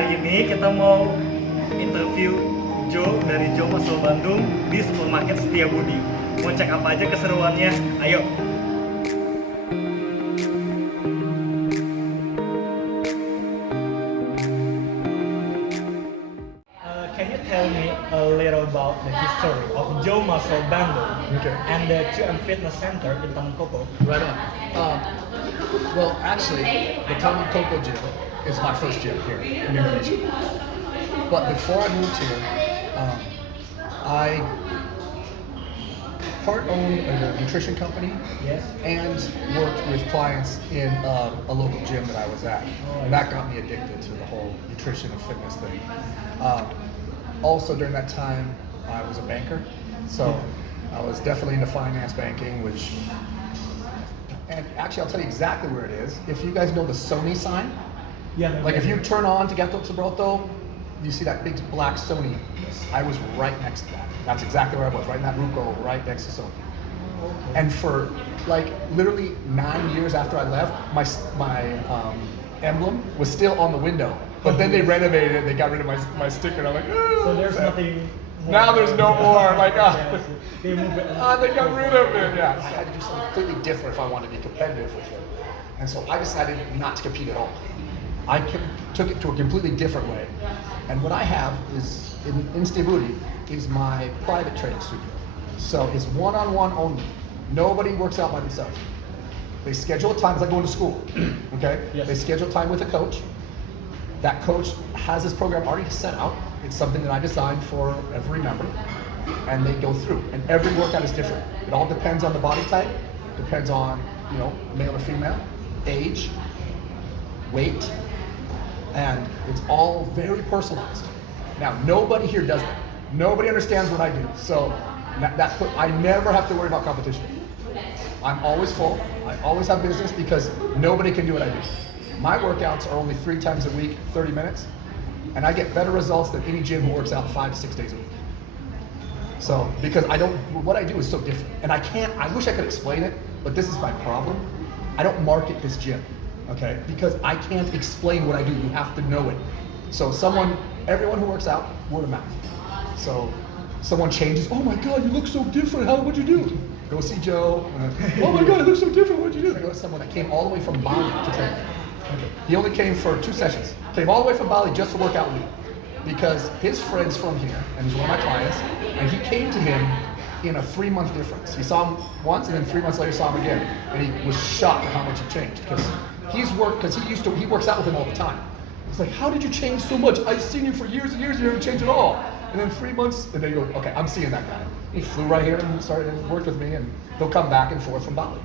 Hari ini kita mau interview Joe dari Joe Muscle Bandung di supermarket Setiabudi. Mau cek apa aja keseruannya? Ayo! Can you tell me a little about the history of Joe Muscle Bandung and the Q&A Fitness Center in Taman Koko? Right on. Well, actually, the Taman Koko gym is my first gym here in Indonesia. But before I moved here, I part-owned a nutrition company and worked with clients in a local gym that I was at. And that got me addicted to the whole nutrition and fitness thing. Also during that time, I was a banker. So I was definitely into finance banking, and actually I'll tell you exactly where it is. If you guys know the Sony sign, like if you turn on to Gatot Subroto, you see that big black Sony. I was right next to that. That's exactly where I was, right in that Ruko, right next to Sony. And for like literally 9 years after I left, my emblem was still on the window. But then they renovated it, they got rid of my sticker, and I'm like, oh. So there's nothing more. Now there's no more, like, they moved it. they got rid of it, yeah. I had to do something completely different if I wanted to be competitive with it. And so I decided not to compete at all. I took it to a completely different way. And what I have is, in Setiabudi, is my private training studio. So it's one-on-one only. Nobody works out by themselves. They schedule a time, it's like going to school, okay? Yes. They schedule time with a coach. That coach has this program already set out. It's something that I designed for every member, and they go through. And every workout is different. It all depends on the body type, depends on, male or female, age, weight, and it's all very personalized. Now, nobody here does that. Nobody understands what I do. So I never have to worry about competition. I'm always full. I always have business because nobody can do what I do. My workouts are only 3 times a week, 30 minutes, and I get better results than any gym who works out 5 to 6 days a week. So, because what I do is so different. And I wish I could explain it, but this is my problem. I don't market this gym, okay? Because I can't explain what I do, you have to know it. So everyone who works out, word of mouth. So, someone changes, oh my God, you look so different, what'd you do? Go see Joe. Oh my God, you look so different, what'd you do? I go to someone that came all the way from Bali to train. He only came for 2 sessions. Came all the way from Bali just to work out with me. Because his friend's from here, and he's one of my clients, and he came to him in a 3-month difference. He saw him once, and then 3 months later saw him again. And he was shocked at how much he changed. Because he works out with him all the time. He's like, how did you change so much? I've seen you for years and years, you never changed at all. And then 3 months, and then you go, okay, I'm seeing that guy. He flew right here and started and worked with me, and he'll come back and forth from Bali.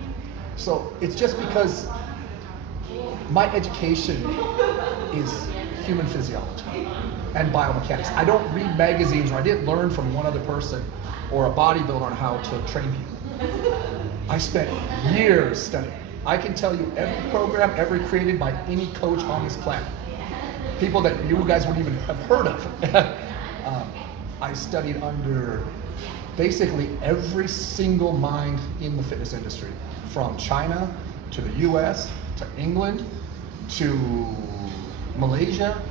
So it's just because my education is human physiology and biomechanics. I don't read magazines, or I didn't learn from one other person or a bodybuilder on how to train people. I spent years studying. I can tell you every program ever created by any coach on this planet. People that you guys wouldn't even have heard of. I studied under basically every single mind in the fitness industry, from China to the US to England to Malaysia.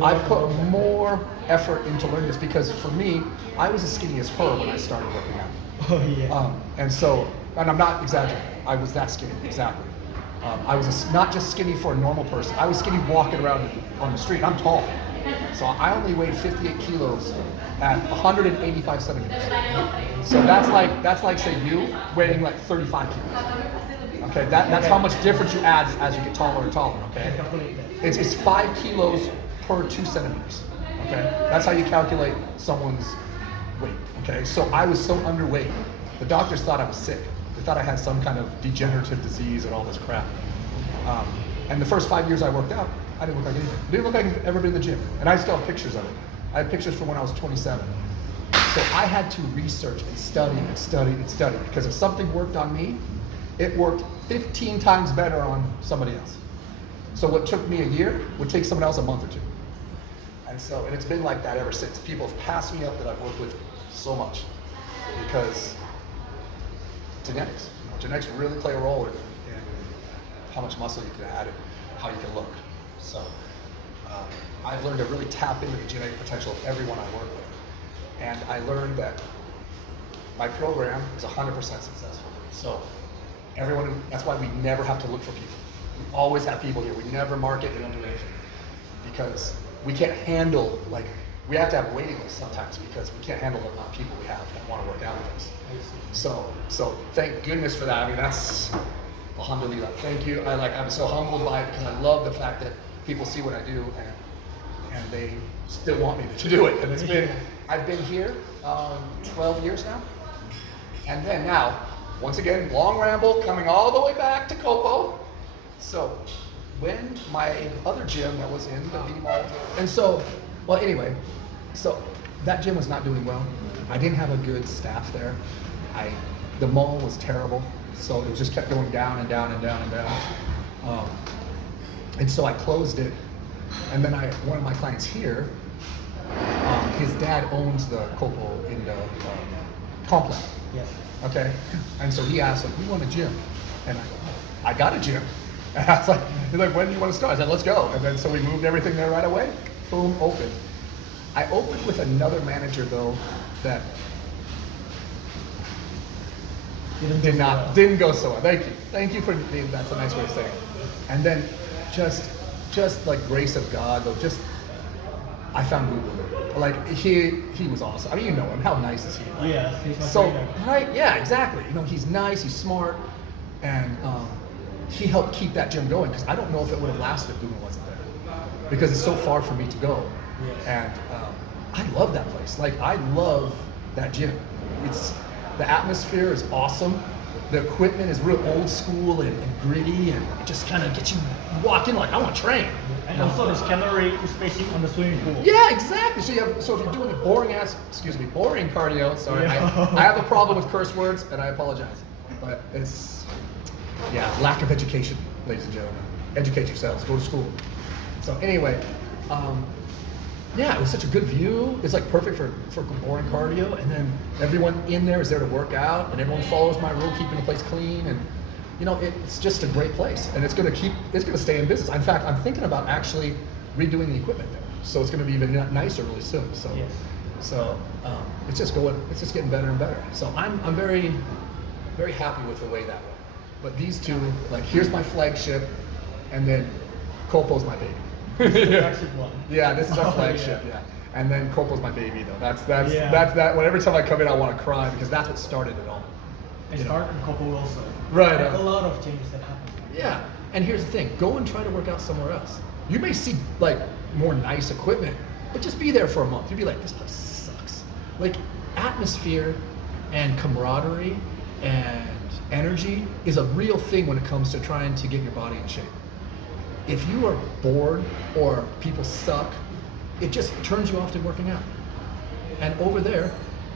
I put more effort into learning this because for me, I was as skinny as her when I started working out. Oh yeah. And I'm not exaggerating, I was that skinny, exactly. I was not just skinny for a normal person, I was skinny walking around on the street. I'm tall. So I only weighed 58 kilos at 185 centimeters. So that's like say you weighing like 35 kilos. Okay, that's how much difference you add as you get taller and taller, okay? It's 5 kilos per 2 centimeters, okay? That's how you calculate someone's weight, okay? So I was so underweight, the doctors thought I was sick. They thought I had some kind of degenerative disease and all this crap. And the first 5 years I worked out, I didn't look like anything. Didn't look like I'd ever been in the gym. And I still have pictures of it. I have pictures from when I was 27. So I had to research and study and study and study, because if something worked on me, it worked 15 times better on somebody else. So what took me a year would take someone else a month or 2. And it's been like that ever since. People have passed me up that I've worked with so much, because genetics. Genetics really play a role in how much muscle you can add and how you can look. So I've learned to really tap into the genetic potential of everyone I work with. And I learned that my program is 100% successful. So everyone, that's why we never have to look for people. We always have people here. We never market, we don't do anything. Because we can't handle, like, we have to have waiting lists sometimes because we can't handle the amount of people we have that want to work out with us. So thank goodness for that. I mean, that's, alhamdulillah, thank you. I'm so humbled by it because I love the fact that people see what I do and they still want me to do it. And I've been here 12 years now. And then now, once again, long ramble, coming all the way back to Copo. So when my other gym that was in the V Mall, and so, well, anyway, so that gym was not doing well. I didn't have a good staff there. The mall was terrible, so it just kept going down and down and down and down. And so I closed it, and then one of my clients here, his dad owns the Copo in the complex. Yes. Okay, and so he asked, like, we want a gym, and I got a gym. And I was like, he's like, when do you want to start? I said, let's go. And then so we moved everything there right away. Boom, open. I opened with another manager though that didn't go so well. Thank you for that's a nice way of saying it. And then just like grace of God though, I found Google. Like he was awesome. I mean, you know him. How nice is he? Like, yeah, he's my so trainer. right, yeah, exactly. You know, he's nice, he's smart, and he helped keep that gym going because I don't know if it would have lasted if Google wasn't there because it's so far for me to go. Yes. And I love that place. Like I love that gym. The atmosphere is awesome. The equipment is real old school and gritty, and it just kind of gets you walk in like I want to train. And also the scanner is facing on the swimming pool. Yeah, exactly. So if you're doing the boring cardio, sorry, I have a problem with curse words and I apologize. But it's lack of education, ladies and gentlemen. Educate yourselves, go to school. So anyway, it was such a good view. It's like perfect for boring cardio, and then everyone in there is there to work out, and everyone follows my rule, keeping the place clean, and you know it's just a great place, and it's gonna stay in business. In fact, I'm thinking about actually redoing the equipment there, so it's gonna be even nicer really soon. So, yes. it's just getting better and better. So I'm very, very happy with the way that went. But these two, like here's my flagship, and then Copo's my baby. This is the flagship one. Yeah, this is our flagship. Yeah. And then Copo's my baby though. That's that. When every time I come in, I want to cry because that's what started it all. I started in Copo also. Right. A lot of changes that happened. Yeah. And here's the thing: go and try to work out somewhere else. You may see like more nice equipment, but just be there for a month. You'll be like, this place sucks. Like atmosphere and camaraderie and energy is a real thing when it comes to trying to get your body in shape. If you are bored or people suck, it just turns you off to working out. And over there,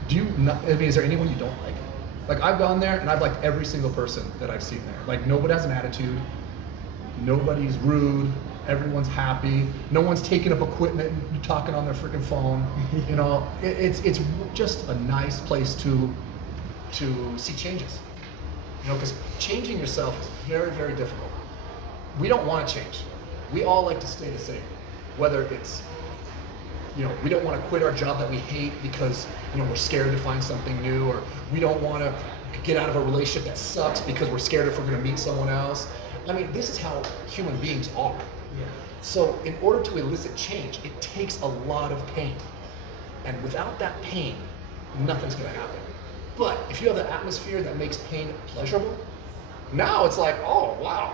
is there anyone you don't like? Like I've gone there and I've liked every single person that I've seen there. Like nobody has an attitude, nobody's rude, everyone's happy, no one's taking up equipment and talking on their freaking phone. You know, it's just a nice place to see changes. You know, because changing yourself is very, very difficult. We don't want to change. We all like to stay the same. Whether it's, you know, we don't want to quit our job that we hate because, you know, we're scared to find something new, or we don't want to get out of a relationship that sucks because we're scared if we're going to meet someone else. I mean, this is how human beings are. Yeah. So in order to elicit change, it takes a lot of pain. And without that pain, nothing's going to happen. But if you have that atmosphere that makes pain pleasurable, now it's like, oh, wow.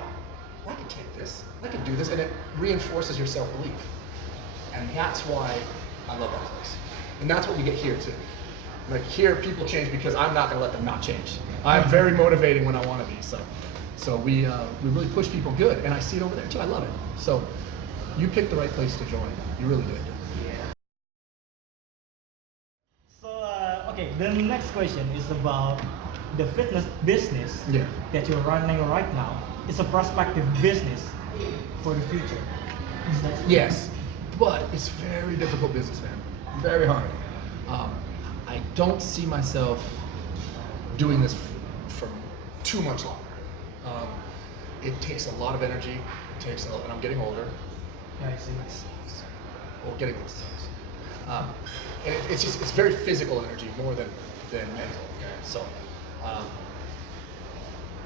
I can take this, I can do this, and it reinforces your self-belief. And that's why I love that place. And that's what we get here too. Like here, people change because I'm not gonna let them not change. I'm very motivating when I wanna be, so we really push people good, and I see it over there too, I love it. So you picked the right place to join, you really did. Yeah. So, okay, the next question is about the fitness business that you're running right now. It's a prospective business for the future. Yes, but it's very difficult business, man. Very hard. I don't see myself doing this for too much longer. It takes a lot of energy. And I'm getting older. Yeah, I see. Or getting those cells. And it's very physical energy more than mental. Okay? So,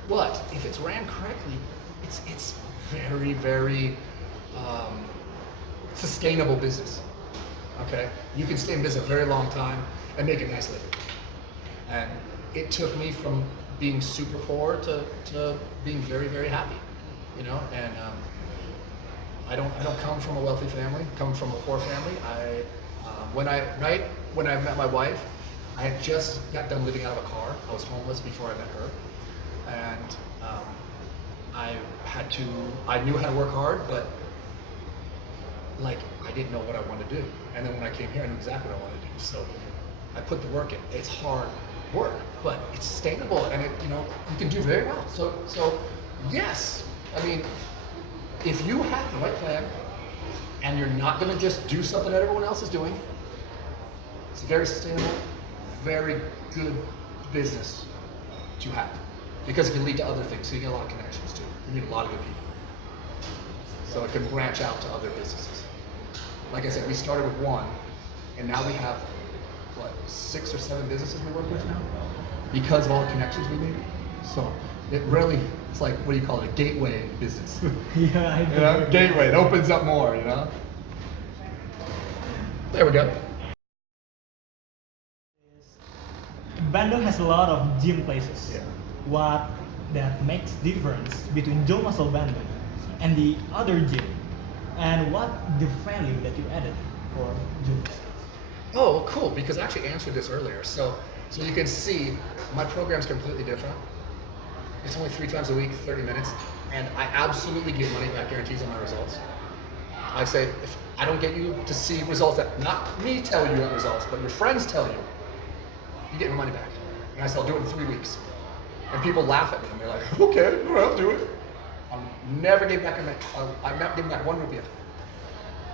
but if it's ran correctly, it's very, very sustainable business. Okay, you can stay in business a very long time and make a nice living. And it took me from being super poor to being very, very happy. You know, and I don't come from a wealthy family. I come from a poor family. When I met my wife, I had just got done living out of a car. I was homeless before I met her, and I knew how to work hard, but like I didn't know what I wanted to do. And then when I came here, I knew exactly what I wanted to do. So I put the work in. It's hard work, but it's sustainable, and you can do very well. So yes, I mean, if you have the right plan, and you're not going to just do something that everyone else is doing, it's very sustainable, very good business to have, because it can lead to other things. So you get a lot of connections too. You meet a lot of good people. So it can branch out to other businesses. Like I said, we started with one, and now we have, 6 or 7 businesses we work with now, because of all the connections we made. So it's like, what do you call it, a gateway business. Yeah, I do. Gateway, it opens up more, There we go. Bandung has a lot of gym places. Yeah. What that makes difference between Joe Muscle Bandung and the other gym, and what the value that you added for gyms? Oh, cool, because I actually answered this earlier. So you can see my program's completely different. It's only 3 times a week, 30 minutes, and I absolutely give money back guarantees on my results. I say, if I don't get you to see results that not me tell you are results, but your friends tell you, you get your money back. And I say, I'll do it in 3 weeks. And people laugh at me, and they're like, okay, well, I'll do it. I've never given back one rupiah.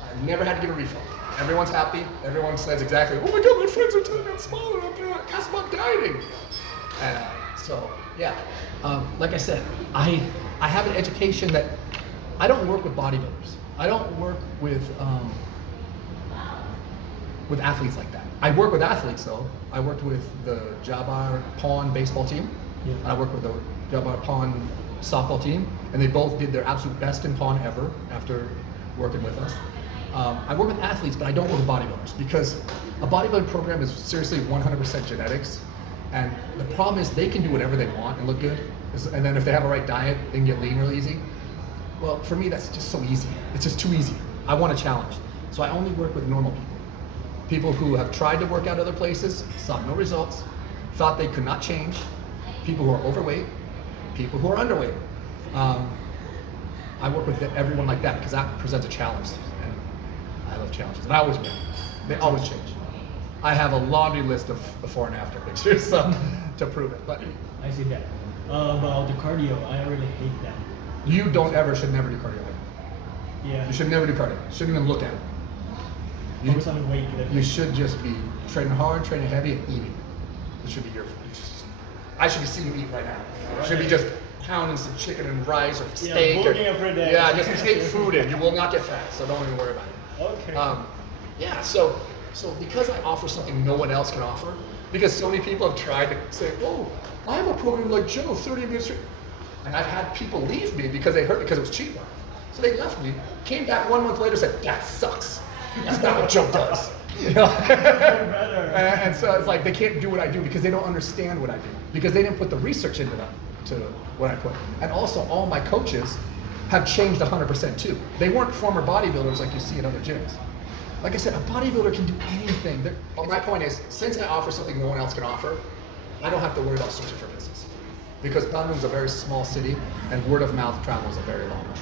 I've never had to give a refund. Everyone's happy. Everyone says exactly, oh my God, my friends are telling me I'm smaller. Guess I'm dieting. And so, yeah, like I said, I have an education that I don't work with bodybuilders. I don't work with athletes like that. I work with athletes though. I worked with the Jabar Pawn baseball team. Yeah. I worked with the Jabar Pawn softball team, and they both did their absolute best in pawn ever after working with us. I work with athletes, but I don't work with bodybuilders, because a bodybuilding program is seriously 100% genetics. And the problem is they can do whatever they want and look good. And then if they have a right diet, they can get lean real easy. Well, for me, that's just so easy. It's just too easy. I want a challenge. So I only work with normal people. People who have tried to work out other places, saw no results, thought they could not change. People who are overweight, people who are underweight. I work with everyone like that because that presents a challenge. And I love challenges. And I always win. They always change. I have a laundry list of before and after pictures to prove it. But I see that. About the cardio, I really hate that. You should never do cardio. Yeah. You should never do cardio. Shouldn't even look at it. Focus on the weight. You should just be training hard, training heavy, and eating. It should be I should be seeing you eat right now. You should be just pounding some chicken and rice or steak. Every day. Yeah, just take food in. You will not get fat, so don't even worry about it. Okay. Yeah, so because I offer something no one else can offer, because so many people have tried to say, oh, I have a program like Joe, 30 minutes. And I've had people leave me because they heard it because it was cheaper. So they left me, came back 1 month later, said, that sucks. That's not what Joe does. You know? And so it's like they can't do what I do because they don't understand what I do, because they didn't put the research into them to what I put. And also all my coaches have changed 100% too. They weren't former bodybuilders like you see in other gyms. Like I said, a bodybuilder can do anything. My point is, since I offer something no one else can offer, I don't have to worry about searching for business. Because Bandung's a very small city, and word of mouth travels a very long way.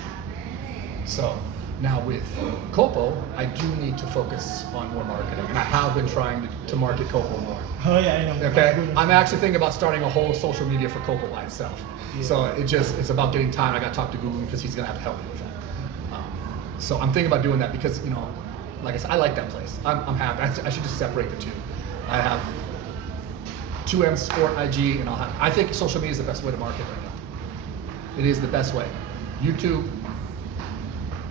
So now with Kopo, I do need to focus on more marketing, and I have been trying to market Kopo more. Oh yeah, I know. Okay, I'm actually thinking about starting a whole social media for Kopo by itself. Yeah. So it's about getting time. I got to talk to Google because he's gonna have to help me with that. So I'm thinking about doing that because like I said, I like that place. I'm happy. I should just separate the two. I have 2M Sport IG, and I think social media is the best way to market right now. It is the best way. YouTube,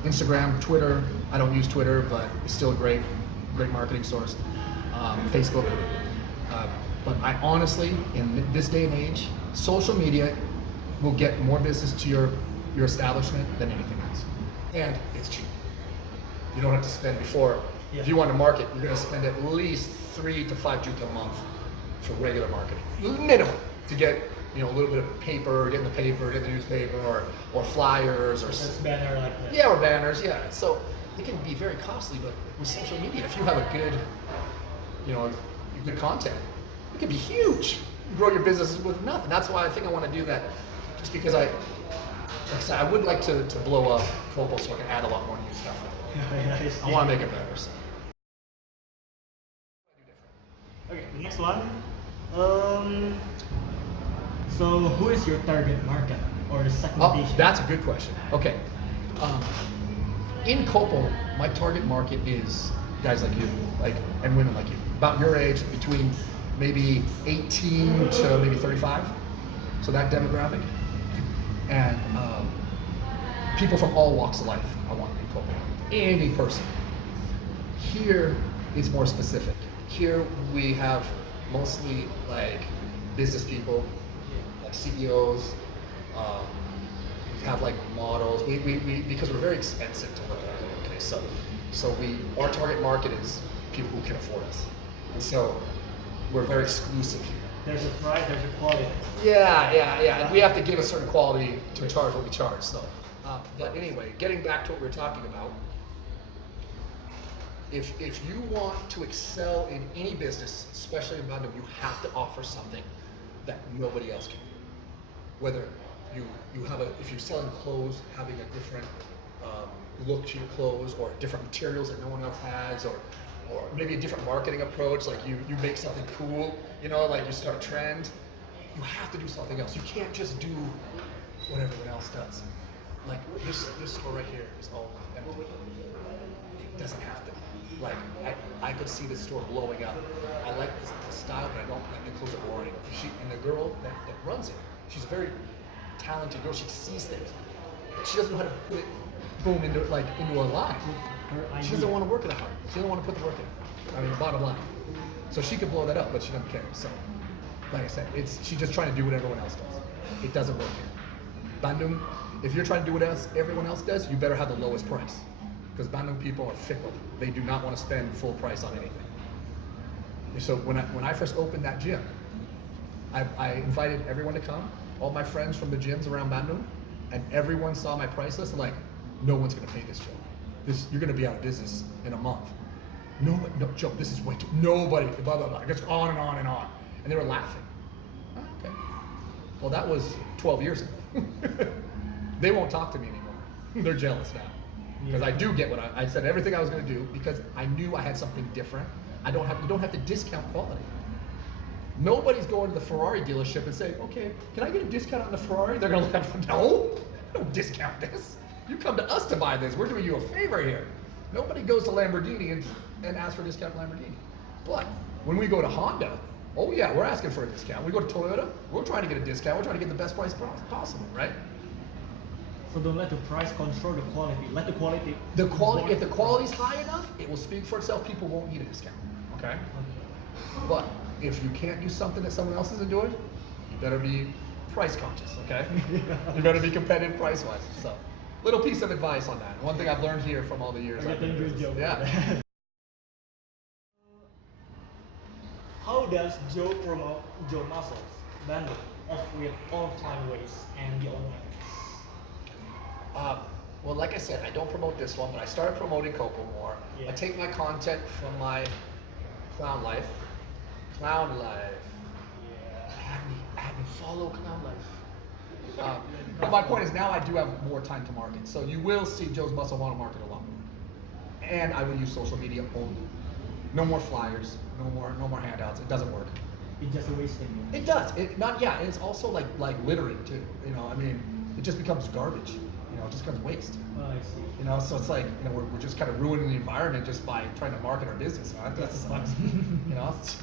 Instagram, Twitter. I don't use Twitter, but it's still a great marketing source. Facebook. But I honestly, in this day and age, social media will get more business to your establishment than anything else. And it's cheap. You don't have to spend before. If you want to market, you're going to spend at least 3 to 5 Juta a month for regular marketing. Minimum to get a little bit of paper, get in the paper, get in the newspaper, or flyers, or banner like that. Yeah, or banners. Yeah. So it can be very costly, but with social media, if you have a good, good content, it can be huge. You grow your business with nothing. That's why I think I want to do that, just because like I said, I would like to blow up Kobo so I can add a lot more new stuff. I want to make it better. So. Okay, the next one. So who is your target market or the segmentation? Oh, that's a good question. Okay. In Kopo, my target market is guys like you, and women like you, about your age, between maybe 18 to maybe 35. So that demographic. And people from all walks of life, I want in Kopo. Any person. Here, it's more specific. Here we have mostly business people, like CEOs. We have models. We because we're very expensive to work at. Okay, so our target market is people who can afford us, and so we're very exclusive here. There's a price, there's a quality. Yeah. And we have to give a certain quality to charge what we charge. So, but anyway, getting back to what we were talking about. If you want to excel in any business, especially in Bandung, you have to offer something that nobody else can. Whether if you're selling clothes, having a different look to your clothes, or different materials that no one else has, or maybe a different marketing approach, like you make something cool, like you start a trend, you have to do something else. You can't just do what everyone else does. Like this store right here is all empty. It doesn't have to. I could see this store blowing up. I like the style, but I don't like the clothes are boring. And the girl that runs it, she's a very talented girl. She sees things. She doesn't know how to put it, boom, into a line. She doesn't want to work it hard. She doesn't want to put the work in. I mean, the bottom line. So she could blow that up, but she doesn't care. So, like I said, she's just trying to do what everyone else does. It doesn't work here. Bandung, if you're trying to do what everyone else does, you better have the lowest price. Because Bandung people are fickle. They do not want to spend full price on anything. So when I first opened that gym, I invited everyone to come, all my friends from the gyms around Bandung, and everyone saw my price list and no one's going to pay this, Joe. You're going to be out of business in a month. No, Joe, this is way too, nobody, blah, blah, blah. It goes on and on and on. And they were laughing. Oh, okay. Well, that was 12 years ago. They won't talk to me anymore. They're jealous now. Because I do get what I said everything I was going to do because I knew I had something different. You don't have to discount quality. Nobody's going to the Ferrari dealership and saying, okay, can I get a discount on the Ferrari? They're going to laugh. No, don't discount this. You come to us to buy this. We're doing you a favor here. Nobody goes to Lamborghini and asks for a discount on Lamborghini. But when we go to Honda, oh yeah, we're asking for a discount. We go to Toyota, we're trying to get a discount. We're trying to get the best price possible, right? So don't let the price control the quality. Let the quality. If the quality's high enough, it will speak for itself. People won't need a discount. Okay. But if you can't do something that someone else isn't doing, you better be price conscious. Okay. You better be competitive price wise. So, little piece of advice on that. One thing I've learned here from all the years. Yeah. How does Joe promote Joe Muscle Bandung with offline ways and the online? Well, like I said, I don't promote this one, but I started promoting Coco more. Yeah. I take my content from my clown life. Yeah. I had me follow clown life. But my point is now I do have more time to market. So you will see Joe's Muscle want to market a lot more. And I will use social media only. No more flyers, no more handouts. It doesn't work. It's just a wasting. It does. It's also like littering too. I mean, it just becomes garbage. It just becomes waste. Oh, I see. So it's like, we're just kind of ruining the environment just by trying to market our business. That's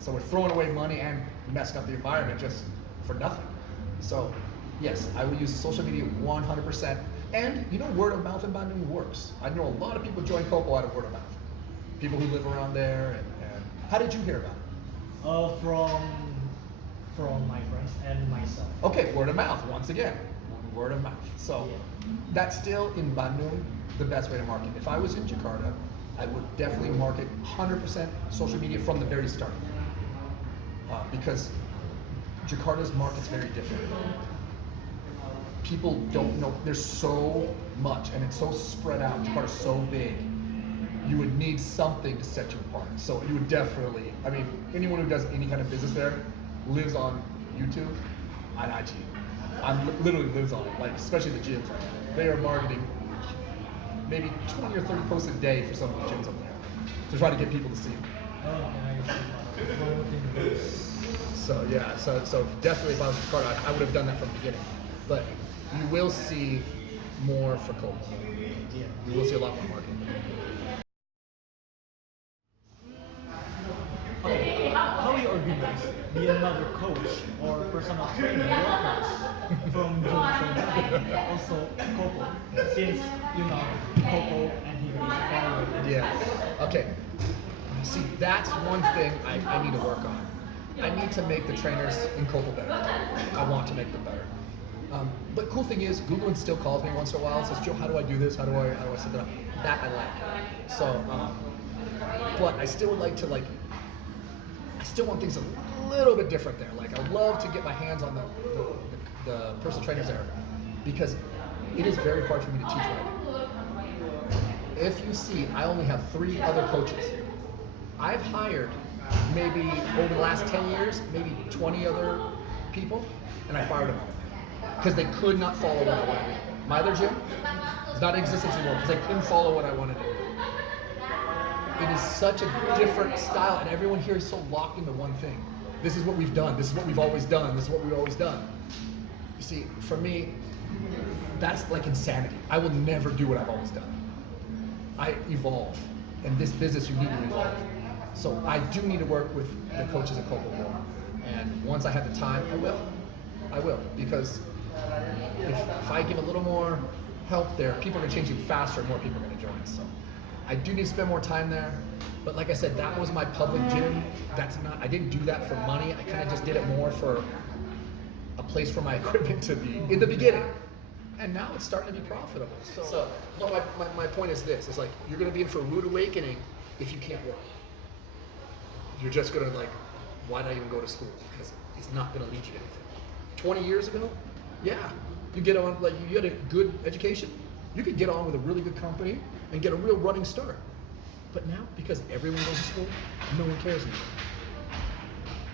so we're throwing away money and messing up the environment just for nothing. So yes, I will use social media 100%. And you know, word of mouth in Bandung works. I know a lot of people join Coco out of word of mouth. People who live around there, and how did you hear about it? From my friends and myself. Okay, word of mouth, once again. Word of mouth. So that's still in Bandung the best way to market. If I was in Jakarta, I would definitely market 100% social media from the very start. Because Jakarta's market's very different. People don't know, there's so much and it's so spread out. Jakarta's so big. You would need something to set you apart. So you would definitely, I mean, anyone who does any kind of business there lives on YouTube and IG. Literally lives on it, like especially the gyms. They are marketing maybe 20 or 30 posts a day for some of the gyms up there to try to get people to see them. So yeah, so definitely if I was Jakarta, I would have done that from the beginning. But you will see more for Coco. You will see a lot more marketing. Okay, how you organize be another coach or personal trainer workers from also Coco, since you know Coco and he is following. Yeah. Okay. See, that's one thing I need to work on. I need to make the trainers in Coco better. I want to make them better. But cool thing is, Google still calls me once in a while and says, Joe, how do I do this? How do I set that up? That I like. So, but I still would like to I still want things a little bit different there. Like I love to get my hands on the personal trainers there because it is very hard for me to teach what I do. If you see, I only have 3 other coaches. I've hired maybe over the last 10 years, maybe 20 other people, and I fired them all because they could not follow what I wanted to do. My other gym is not in existence anymore because they couldn't follow what I wanted to do. It is such a different style, and everyone here is so locked into one thing. This is what we've done. This is what we've always done. This is what we've always done. You see, for me, that's like insanity. I will never do what I've always done. I evolve. In this business, you need to evolve. So I do need to work with the coaches at Coco more. And once I have the time, I will. I will. Because if I give a little more help there, people are going to change even faster and more people are going to join. So I do need to spend more time there. But like I said, that was my public gym. I didn't do that for money. I kind of just did it more for a place for my equipment to be in the beginning. And now it's starting to be profitable. So my point is this. It's like, you're going to be in for a rude awakening if you can't work. You're just going to why not even go to school? Because it's not going to lead you to anything. 20 years ago, yeah, you get on, you get a good education, you could get on with a really good company and get a real running start. But now, because everyone goes to school, no one cares anymore.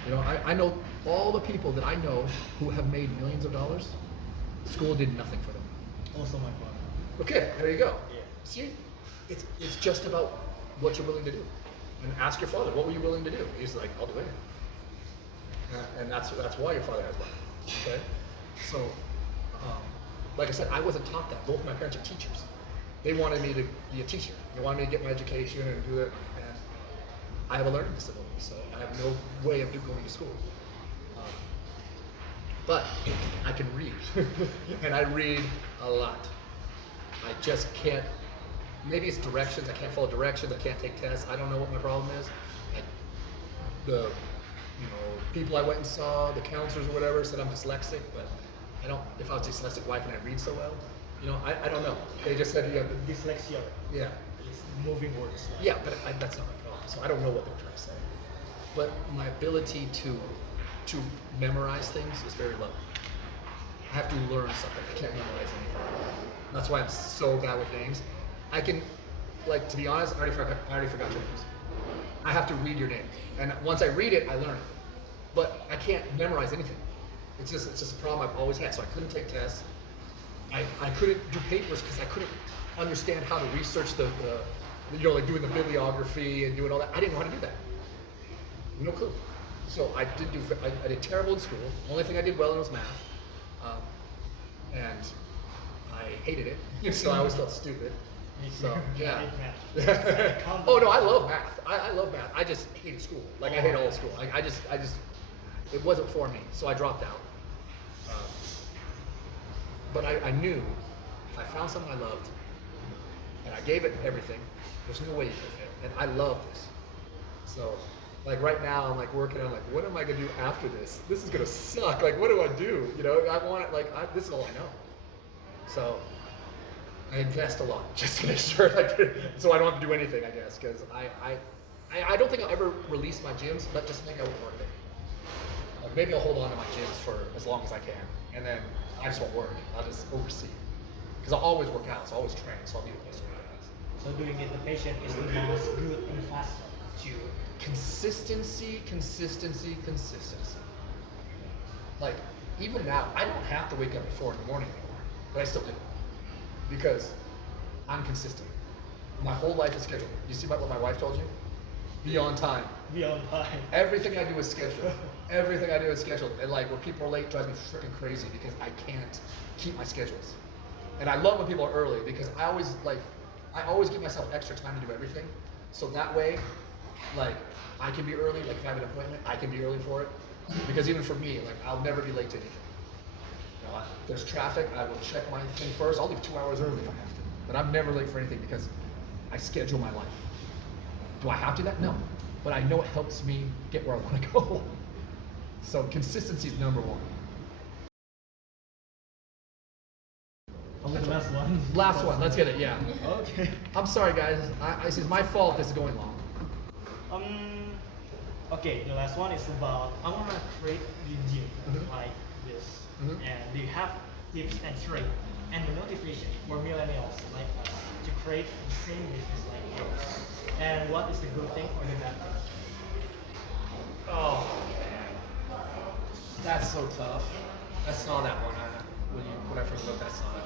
You know, I know all the people that I know who have made millions of dollars, school did nothing for them. Also my father. Okay, there you go. Yeah. See, it's just about what you're willing to do. And ask your father, what were you willing to do? He's like, I'll do anything. And that's why your father has money. Okay? So, like I said, I wasn't taught that. Both my parents are teachers. They wanted me to be a teacher. They wanted me to get my education and do it. And I have a learning disability, so I have no way of going to school. But I can read. And I read a lot. I just can't. Maybe it's directions. I can't follow directions. I can't take tests. I don't know what my problem is. People I went and saw, the counselors or whatever, said I'm dyslexic, but I don't. If I was dyslexic, why can I read so well? I don't know. They just said you have Dyslexia. Yeah. It's moving words. Yeah, but that's not my problem. So I don't know what they're trying to say. But my ability to memorize things is very low. I have to learn something. I can't memorize anything. That's why I'm so bad with names. I can, to be honest, I already forgot your names. I have to read your names, and once I read it, I learn it. But I can't memorize anything. It's just a problem I've always had. So I couldn't take tests. I couldn't do papers because I couldn't understand how to research doing the bibliography and doing all that. I didn't know how to do that. No clue. So I did terrible in school. The only thing I did well in was math, and I hated it. So I always felt stupid. So yeah. Oh no, I love math. I love math. I just hated school. I hate all of school. I just it wasn't for me. So I dropped out. But I knew if I found something I loved, and I gave it everything. There's no way you can fail, and I love this. So, like right now, I'm like working on like, what am I gonna do after this? This is gonna suck. Like, what do I do? You know, I want it. Like, this is all I know. So, I invest a lot just to make sure, like, so I don't have to do anything, I guess, because I don't think I'll ever release my gyms, but just maybe I won't work there. Like maybe I'll hold on to my gyms for as long as I can, and then I just won't work. I'll just oversee. Because I'll always work out, so I'll always train, so I'll be the place to work out. So doing it, the patient is the most good and fast to Consistency. Like, even now, I don't have to wake up at 4 in the morning anymore, but I still do. Because I'm consistent. My whole life is scheduled. You see what my wife told you? Be on time. be on time. Everything I do is scheduled. Everything I do is scheduled. And like when people are late drives me freaking crazy because I can't keep my schedules. And I love when people are early because I always give myself extra time to do everything. So that way, like I can be early, like if I have an appointment, I can be early for it. Because even for me, like I'll never be late to anything. You know, if there's traffic, I will check my thing first. I'll leave 2 hours early if I have to. But I'm never late for anything because I schedule my life. Do I have to do that? No. But I know it helps me get where I want to go. So consistency is number one. On the last one. Last one, let's get it, yeah. Okay. I'm sorry guys, this is my fault this is going long. Okay, the last one is about I want to create the gym like this, and they have tips and tricks and the motivation for millennials like us to create the same business like yours. And what is the good thing or the bad thing? Oh man, that's so tough. I saw that one when I first looked. I saw it.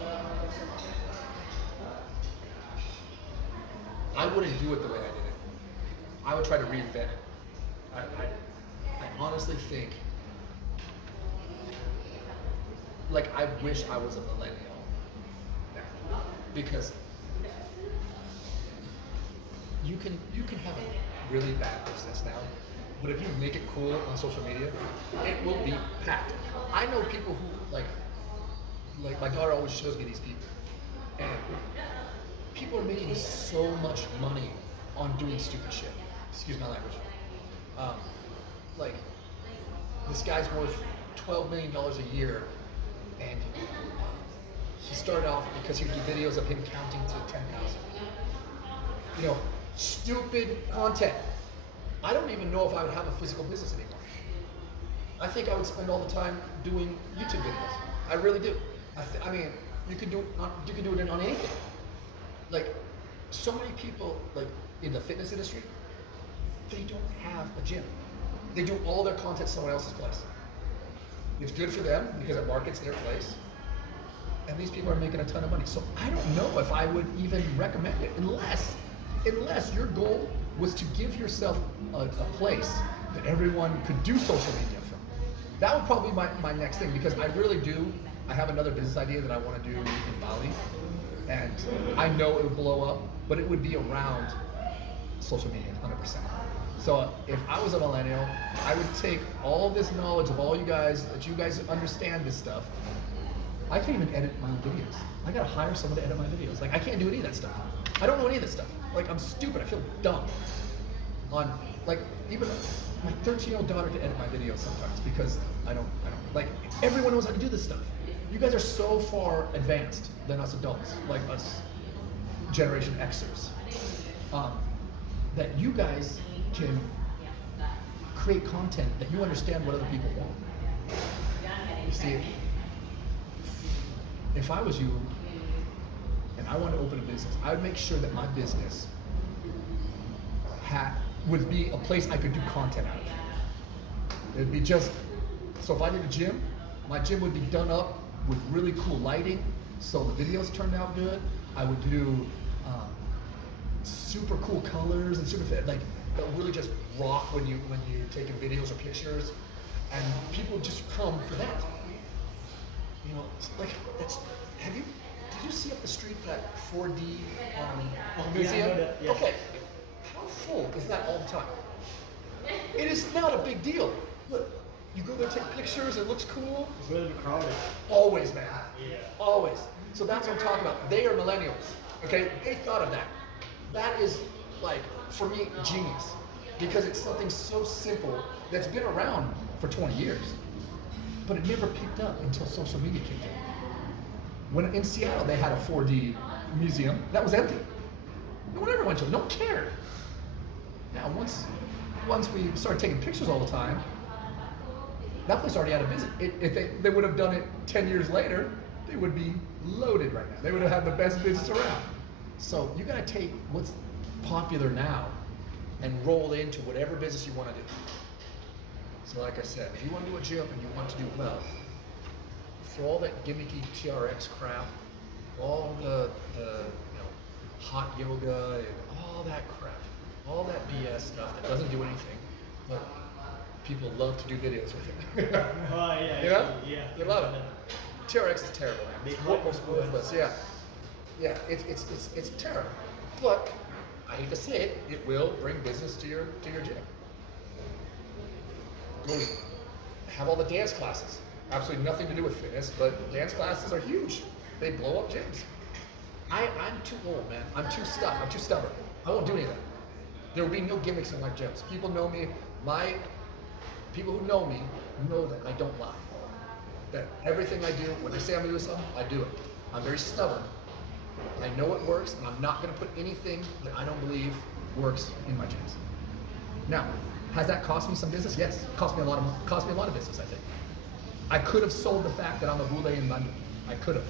I wouldn't do it the way I did it. I would try to reinvent it. I honestly think, like I wish I was a millennial now, because you can have a really bad business now, but if you make it cool on social media, it will be packed. I know people who like my daughter always shows me these people, and people are making so much money on doing stupid shit. Excuse my language. Like this guy's worth $12 million a year, and he started off because he would do videos of him counting to 10,000. You know, stupid content. I don't even know if I would have a physical business anymore. I think I would spend all the time doing YouTube videos. I really do. I mean, you can do it on anything. Like, so many people, like in the fitness industry, they don't have a gym. They do all their content someone else's place. It's good for them because it markets their place, and these people are making a ton of money. So I don't know if I would even recommend it unless your goal was to give yourself a place that everyone could do social media from. That would probably be my next thing, because I really do. I have another business idea that I want to do in Bali, and I know it would blow up, but it would be around social media, 100%. So if I was a millennial, I would take all this knowledge of all you guys, that you guys understand this stuff. I can't even edit my own videos. I gotta hire someone to edit my videos. Like I can't do any of that stuff. I don't know any of this stuff. Like I'm stupid. I feel dumb. Like even my 13-year-old daughter to edit my videos sometimes because I don't like everyone knows how to do this stuff. You guys are so far advanced than us adults, like us Generation Xers, that you guys can create content that you understand what other people want. You see, if I was you and I wanted to open a business, I would make sure that my business would be a place I could do content out of. It'd be just, so if I did a gym, my gym would be done up with really cool lighting, so the videos turned out good. I would do super cool colors and super fit, like that really just rock when you're taking videos or pictures, and people just come for that. You know, like did you see up the street that 4D museum? Yeah, I know that, yes. Okay, how full is that all the time? It is not a big deal. Look, you go there, take pictures, it looks cool. It's really crowded. Always, man. Yeah. Always. So that's what I'm talking about. They are millennials. Okay, they thought of that. That is like, for me, genius. Because it's something so simple that's been around for 20 years. But it never picked up until social media kicked in. When in Seattle they had a 4D museum that was empty. No one ever went to it. No one cared. Now once we started taking pictures all the time, that place already had a business. If they would have done it 10 years later, they would be loaded right now. They would have had the best business around. So you gotta take what's popular now and roll into whatever business you want to do. So like I said, if you want to do a gym and you want to do well, throw all that gimmicky TRX crap, all the hot yoga and all that crap, all that BS stuff that doesn't do anything, but people love to do videos with it. Yeah, You know? yeah. They love it. TRX is terrible, man. It's almost worthless. Yeah, it's terrible. But I hate to say it, it will bring business to your gym. Go have all the dance classes. Absolutely nothing to do with fitness, but dance classes are huge. They blow up gyms. I'm too old, man. I'm too stuck. I'm too stubborn. I won't do any of that. There will be no gimmicks in my gyms. People know me. People who know me know that I don't lie. That everything I do, when I say I'm gonna do something, I do it. I'm very stubborn. I know it works, and I'm not gonna put anything that I don't believe works in my gyms. Now, has that cost me some business? Yes. It cost me a lot of business, I think. I could have sold the fact that I'm a bule in Bandung. I could have.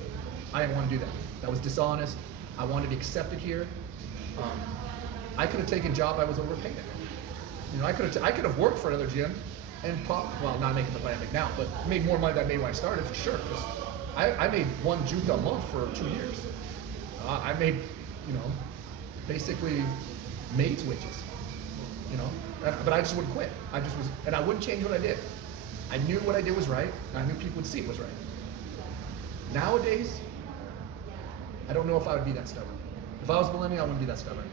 I didn't want to do that. That was dishonest. I wanted to be accepted here. I could have taken a job I was overpaid at. You know, I could have worked for another gym and not making the money I make now, but made more money than I made when I started for sure. I made one juta a month for 2 years. I made, basically maid's wages. But I just wouldn't quit. And I wouldn't change what I did. I knew what I did was right, and I knew people would see it was right. Nowadays, I don't know if I would be that stubborn. If I was a millennial, I wouldn't be that stubborn.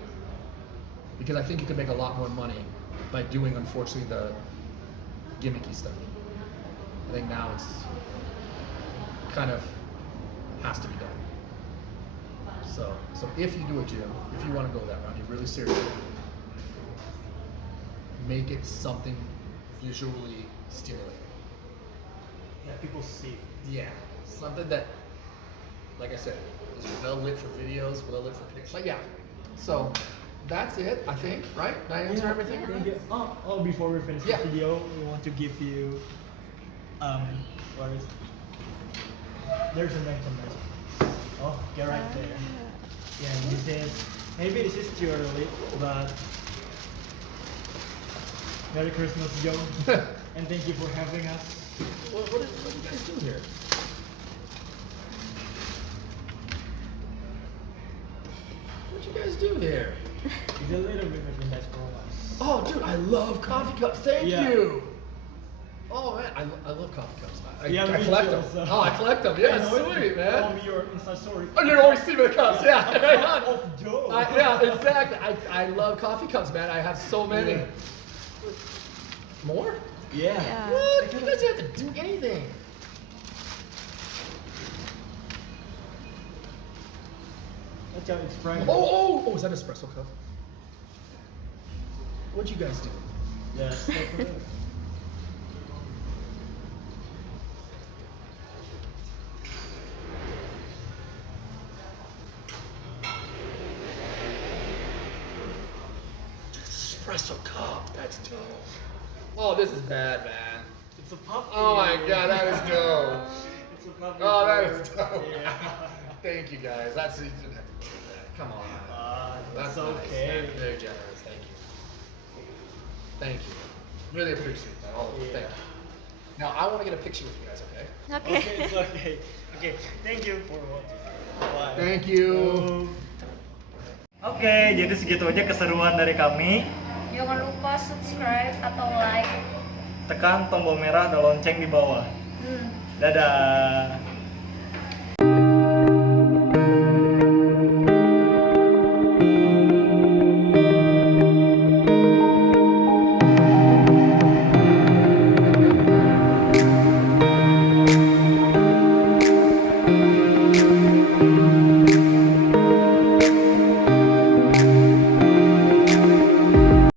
Because I think you could make a lot more money by doing, unfortunately, the gimmicky stuff. I think now it's kind of has to be done. So if you do a gym, if you want to go that route, you're really serious, make it something visually stimulating. Yeah, people see. Yeah, something that, like I said, is well lit for videos, well lit for pictures. But yeah, so that's it, I think, right? Did I answer everything? Thank you. Before we finish the video, we want to give you, there's a mention. Oh, get right there. Yeah, maybe this is too early, but Merry Christmas, Joe, and thank you for having us. What do you guys do here? What you guys do here? It's a little bit of a nice for us. Oh, dude, I love coffee cups. Thank you. Oh man, I love coffee cups. I collect them. Also. Oh, I collect them. Yeah, sweet, man. Follow me your Insta story. Oh, you always see me the cups. Yeah. Of Joe. Yeah, exactly. I love coffee cups, man. I have so many. Yeah. More? Yeah. What? You guys don't have to do anything. Watch out, it's Frank. Oh, is that espresso cup? What'd you guys do? Yes. Espresso cup. That's dope. Oh, this is bad, man. It's a puppy. Oh my god, that is dope. It's a puppy. Oh, that is dope. Yeah. Thank you guys. That's you didn't have to do that. Come on. That's nice, okay. man. Very generous. Thank you. Thank you. Really appreciate that. All of you. Thank you. Now I want to get a picture with you guys, okay? Okay, it's okay. Okay, thank you for watching. Bye. Thank you. Oke, jadi segitu aja keseruan dari kami. Jangan lupa subscribe atau like. Tekan tombol merah dan lonceng di bawah. Dadah.